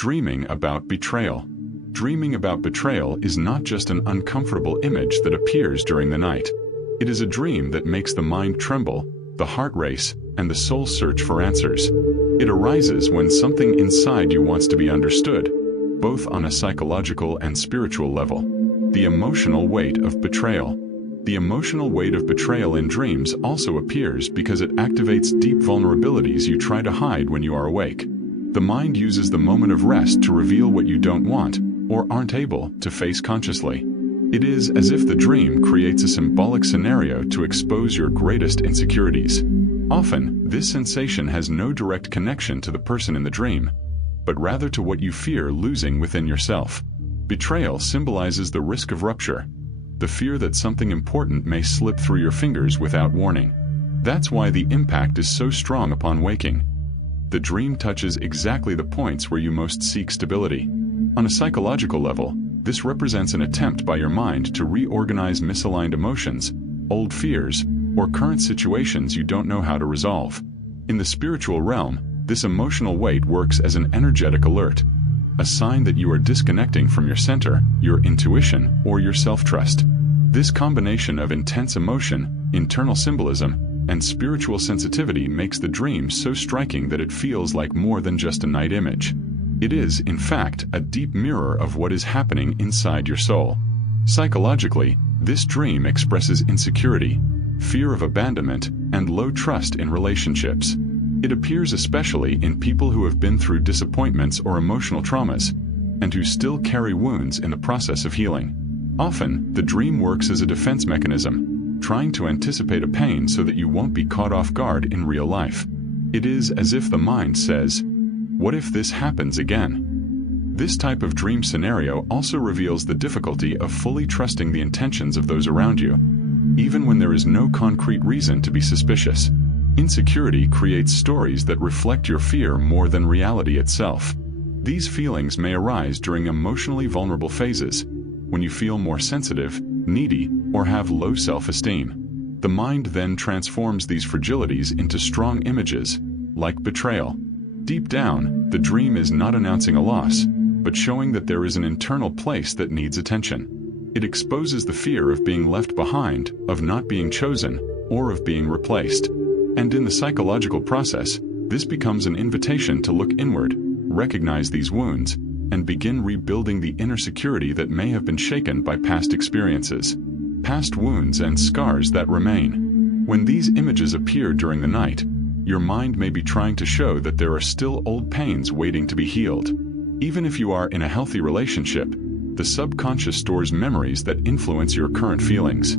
Dreaming about betrayal. Dreaming about betrayal is not just an uncomfortable image that appears during the night. It is a dream that makes the mind tremble, the heart race, and the soul search for answers. It arises when something inside you wants to be understood, both on a psychological and spiritual level. The emotional weight of betrayal. The emotional weight of betrayal in dreams also appears because it activates deep vulnerabilities you try to hide when you are awake. The mind uses the moment of rest to reveal what you don't want, or aren't able, to face consciously. It is as if the dream creates a symbolic scenario to expose your greatest insecurities. Often, this sensation has no direct connection to the person in the dream, but rather to what you fear losing within yourself. Betrayal symbolizes the risk of rupture, the fear that something important may slip through your fingers without warning. That's why the impact is so strong upon waking. The dream touches exactly the points where you most seek stability. On a psychological level, this represents an attempt by your mind to reorganize misaligned emotions, old fears, or current situations you don't know how to resolve. In the spiritual realm, this emotional weight works as an energetic alert, a sign that you are disconnecting from your center, your intuition, or your self-trust. This combination of intense emotion, internal symbolism, and spiritual sensitivity makes the dream so striking that it feels like more than just a night image. It is, in fact, a deep mirror of what is happening inside your soul. Psychologically, this dream expresses insecurity, fear of abandonment, and low trust in relationships. It appears especially in people who have been through disappointments or emotional traumas, and who still carry wounds in the process of healing. Often, the dream works as a defense mechanism, trying to anticipate a pain so that you won't be caught off guard in real life. It is as if the mind says, "What if this happens again?" This type of dream scenario also reveals the difficulty of fully trusting the intentions of those around you, even when there is no concrete reason to be suspicious. Insecurity creates stories that reflect your fear more than reality itself. These feelings may arise during emotionally vulnerable phases, when you feel more sensitive, needy, or have low self-esteem. The mind then transforms these fragilities into strong images, like betrayal. Deep down, the dream is not announcing a loss, but showing that there is an internal place that needs attention. It exposes the fear of being left behind, of not being chosen, or of being replaced. And in the psychological process, this becomes an invitation to look inward, recognize these wounds, and begin rebuilding the inner security that may have been shaken by past experiences, past wounds and scars that remain. When these images appear during the night, your mind may be trying to show that there are still old pains waiting to be healed. Even if you are in a healthy relationship, the subconscious stores memories that influence your current feelings.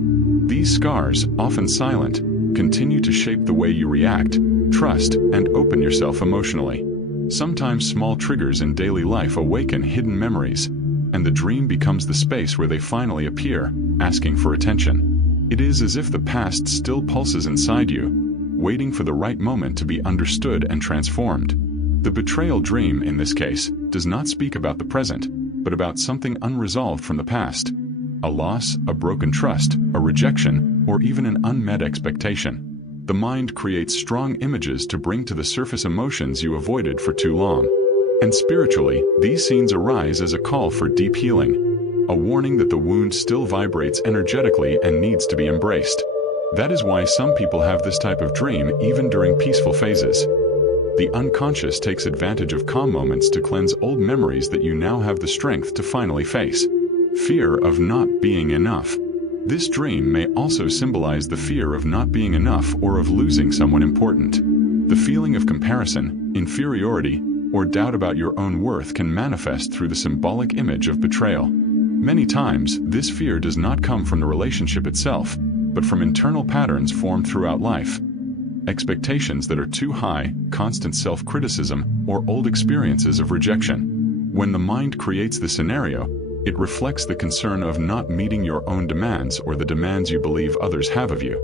These scars, often silent, continue to shape the way you react, trust, and open yourself emotionally. Sometimes small triggers in daily life awaken hidden memories, and the dream becomes the space where they finally appear, asking for attention. It is as if the past still pulses inside you, waiting for the right moment to be understood and transformed. The betrayal dream, in this case, does not speak about the present, but about something unresolved from the past. A loss, a broken trust, a rejection, or even an unmet expectation. The mind creates strong images to bring to the surface emotions you avoided for too long. And spiritually, these scenes arise as a call for deep healing, a warning that the wound still vibrates energetically and needs to be embraced. That is why some people have this type of dream even during peaceful phases. The unconscious takes advantage of calm moments to cleanse old memories that you now have the strength to finally face. Fear of not being enough. This dream may also symbolize the fear of not being enough or of losing someone important. The feeling of comparison, inferiority, or doubt about your own worth can manifest through the symbolic image of betrayal. Many times, this fear does not come from the relationship itself, but from internal patterns formed throughout life. Expectations that are too high, constant self-criticism, or old experiences of rejection. When the mind creates the scenario, it reflects the concern of not meeting your own demands or the demands you believe others have of you.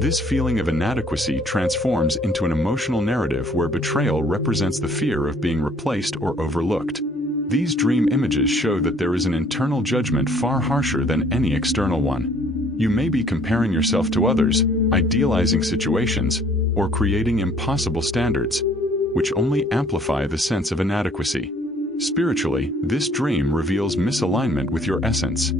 This feeling of inadequacy transforms into an emotional narrative where betrayal represents the fear of being replaced or overlooked. These dream images show that there is an internal judgment far harsher than any external one. You may be comparing yourself to others, idealizing situations, or creating impossible standards, which only amplify the sense of inadequacy. Spiritually, this dream reveals misalignment with your essence,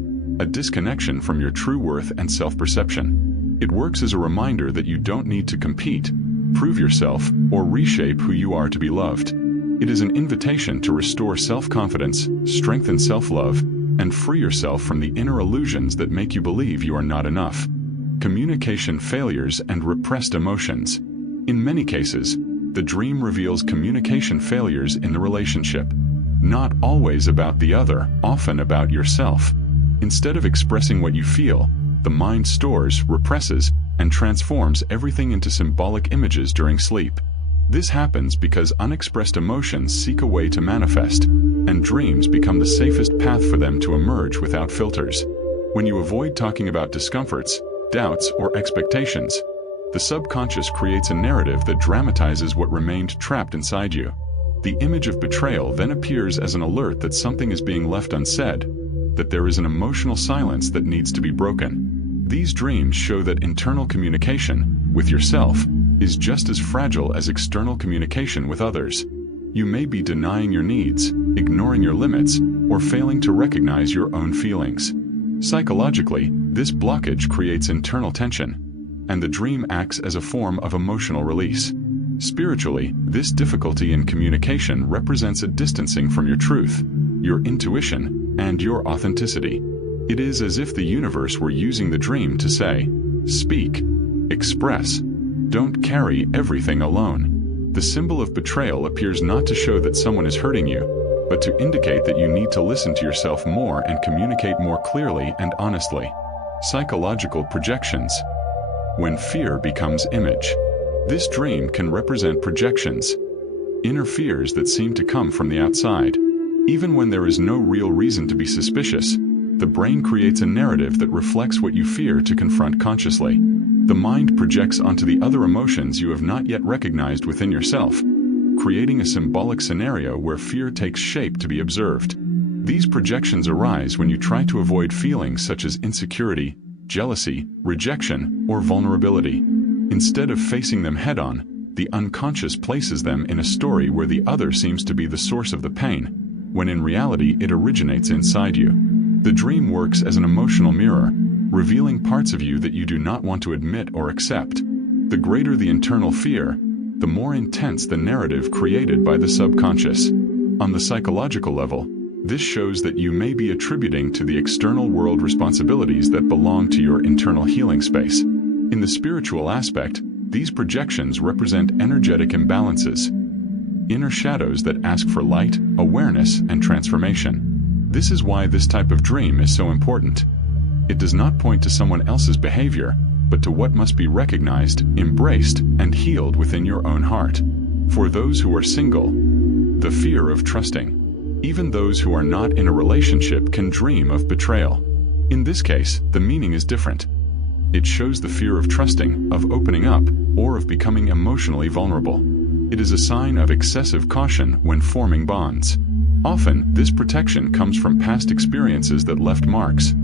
a disconnection from your true worth and self-perception. It works as a reminder that you don't need to compete, prove yourself, or reshape who you are to be loved. It is an invitation to restore self-confidence, strengthen self-love, and free yourself from the inner illusions that make you believe you are not enough. Communication failures and repressed emotions. In many cases, the dream reveals communication failures in the relationship. Not always about the other, often about yourself. Instead of expressing what you feel, the mind stores, represses, and transforms everything into symbolic images during sleep. This happens because unexpressed emotions seek a way to manifest, and dreams become the safest path for them to emerge without filters. When you avoid talking about discomforts, doubts, or expectations, the subconscious creates a narrative that dramatizes what remained trapped inside you. The image of betrayal then appears as an alert that something is being left unsaid, that there is an emotional silence that needs to be broken. These dreams show that internal communication, with yourself, is just as fragile as external communication with others. You may be denying your needs, ignoring your limits, or failing to recognize your own feelings. Psychologically, this blockage creates internal tension, and the dream acts as a form of emotional release. Spiritually, this difficulty in communication represents a distancing from your truth, your intuition, and your authenticity. It is as if the universe were using the dream to say, speak, express, don't carry everything alone. The symbol of betrayal appears not to show that someone is hurting you, but to indicate that you need to listen to yourself more and communicate more clearly and honestly. Psychological projections. When fear becomes image. This dream can represent projections, inner fears that seem to come from the outside. Even when there is no real reason to be suspicious, the brain creates a narrative that reflects what you fear to confront consciously. The mind projects onto the other emotions you have not yet recognized within yourself, creating a symbolic scenario where fear takes shape to be observed. These projections arise when you try to avoid feelings such as insecurity, jealousy, rejection, or vulnerability. Instead of facing them head-on, the unconscious places them in a story where the other seems to be the source of the pain, when in reality it originates inside you. The dream works as an emotional mirror, revealing parts of you that you do not want to admit or accept. The greater the internal fear, the more intense the narrative created by the subconscious. On the psychological level, this shows that you may be attributing to the external world responsibilities that belong to your internal healing space. In the spiritual aspect, these projections represent energetic imbalances, inner shadows that ask for light, awareness, and transformation. This is why this type of dream is so important. It does not point to someone else's behavior, but to what must be recognized, embraced, and healed within your own heart. For those who are single, the fear of trusting. Even those who are not in a relationship can dream of betrayal. In this case, the meaning is different. It shows the fear of trusting, of opening up, or of becoming emotionally vulnerable. It is a sign of excessive caution when forming bonds. Often, this protection comes from past experiences that left marks.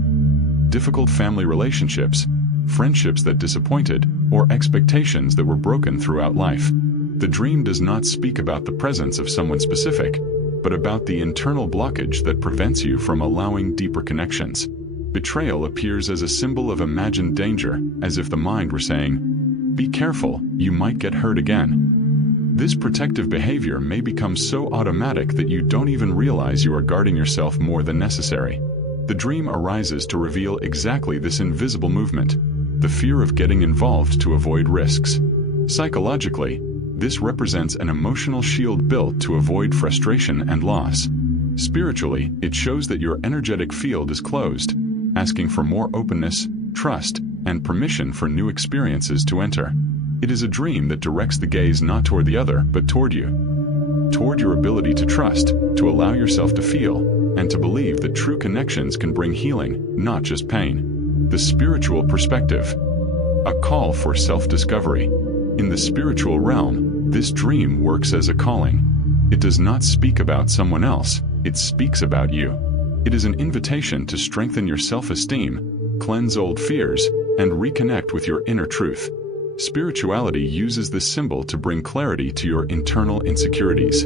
Difficult family relationships, friendships that disappointed, or expectations that were broken throughout life. The dream does not speak about the presence of someone specific, but about the internal blockage that prevents you from allowing deeper connections. Betrayal appears as a symbol of imagined danger, as if the mind were saying, "Be careful, you might get hurt again." This protective behavior may become so automatic that you don't even realize you are guarding yourself more than necessary. The dream arises to reveal exactly this invisible movement, the fear of getting involved to avoid risks. Psychologically, this represents an emotional shield built to avoid frustration and loss. Spiritually, it shows that your energetic field is closed, asking for more openness, trust, and permission for new experiences to enter. It is a dream that directs the gaze not toward the other, but toward you. Toward your ability to trust, to allow yourself to feel, and to believe that true connections can bring healing, not just pain. The spiritual perspective. A call for self-discovery. In the spiritual realm, this dream works as a calling. It does not speak about someone else, it speaks about you. It is an invitation to strengthen your self-esteem, cleanse old fears, and reconnect with your inner truth. Spirituality uses this symbol to bring clarity to your internal insecurities.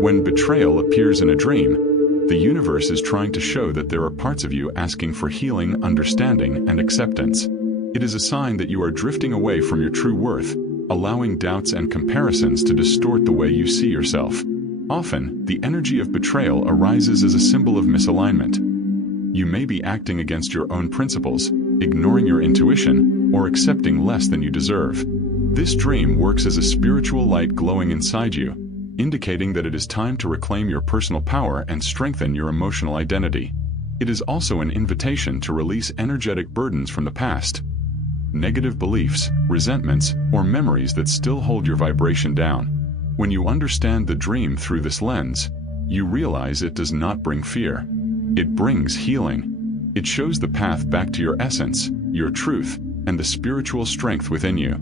When betrayal appears in a dream, the universe is trying to show that there are parts of you asking for healing, understanding, and acceptance. It is a sign that you are drifting away from your true worth, allowing doubts and comparisons to distort the way you see yourself. Often, the energy of betrayal arises as a symbol of misalignment. You may be acting against your own principles, ignoring your intuition, or accepting less than you deserve. This dream works as a spiritual light glowing inside you, indicating that it is time to reclaim your personal power and strengthen your emotional identity. It is also an invitation to release energetic burdens from the past, negative beliefs, resentments, or memories that still hold your vibration down. When you understand the dream through this lens, you realize it does not bring fear. It brings healing. It shows the path back to your essence, your truth, and the spiritual strength within you.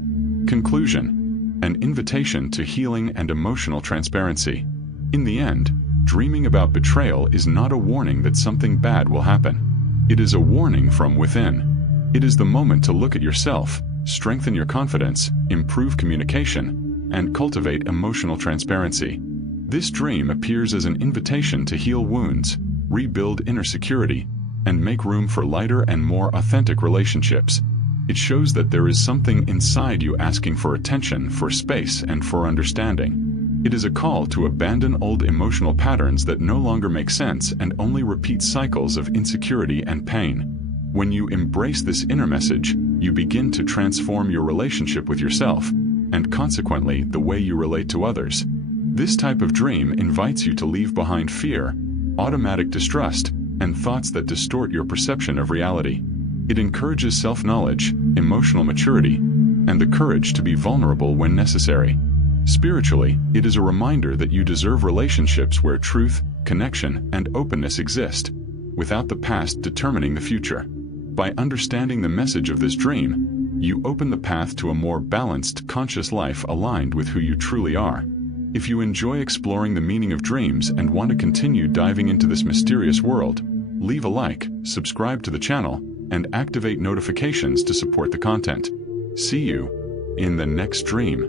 Conclusion: an invitation to healing and emotional transparency. In the end, dreaming about betrayal is not a warning that something bad will happen. It is a warning from within. It is the moment to look at yourself, strengthen your confidence, improve communication, and cultivate emotional transparency. This dream appears as an invitation to heal wounds, rebuild inner security, and make room for lighter and more authentic relationships. It shows that there is something inside you asking for attention, for space, and for understanding. It is a call to abandon old emotional patterns that no longer make sense and only repeat cycles of insecurity and pain. When you embrace this inner message, you begin to transform your relationship with yourself, and consequently the way you relate to others. This type of dream invites you to leave behind fear, automatic distrust, and thoughts that distort your perception of reality. It encourages self-knowledge, emotional maturity, and the courage to be vulnerable when necessary. Spiritually, it is a reminder that you deserve relationships where truth, connection, and openness exist, without the past determining the future. By understanding the message of this dream, you open the path to a more balanced, conscious life aligned with who you truly are. If you enjoy exploring the meaning of dreams and want to continue diving into this mysterious world, leave a like, subscribe to the channel, and activate notifications to support the content. See you in the next dream.